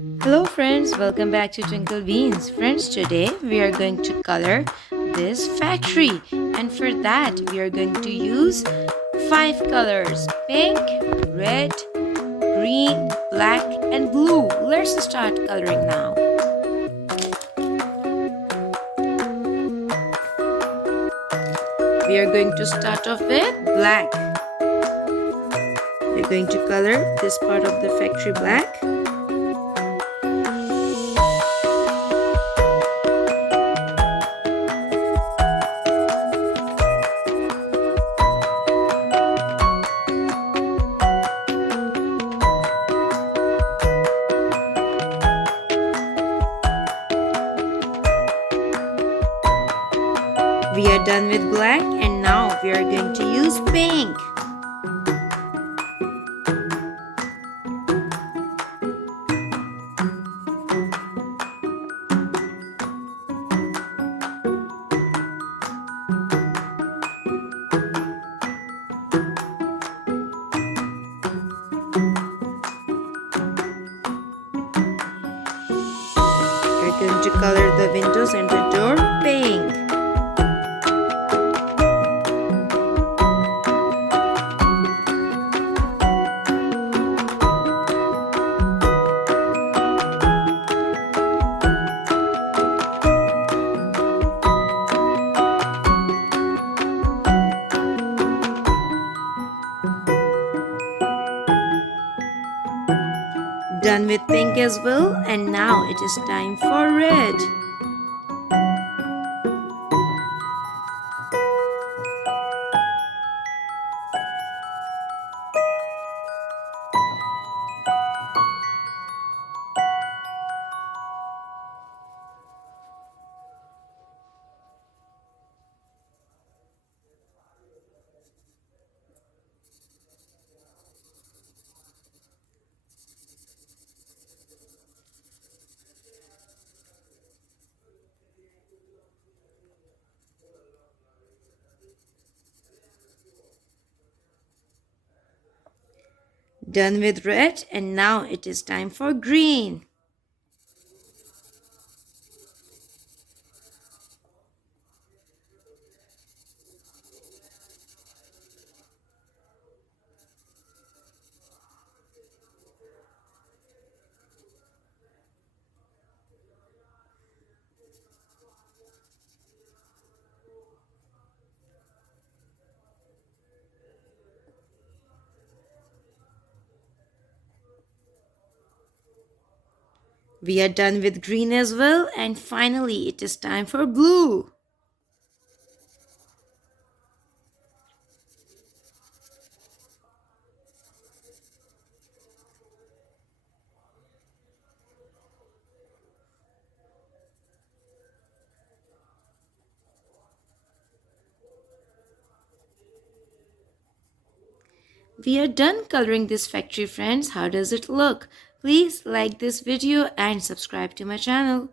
Hello friends, welcome back to Twinkle Beans. Friends, today we are going to color this factory, and for that we are going to use 5 colors: pink, red, green, black and blue. Let's start coloring now. We are going to start off with black. We're going to color this part of the factory black. We are done with black and now we are going to use pink. We're going to color the windows and the door pink. Done with pink as well, and now it is time for red. Done with red, and now it is time for green. We are done with green as well, and finally it is time for blue. We are done coloring this factory, friends. How does it look? Please like this video and subscribe to my channel.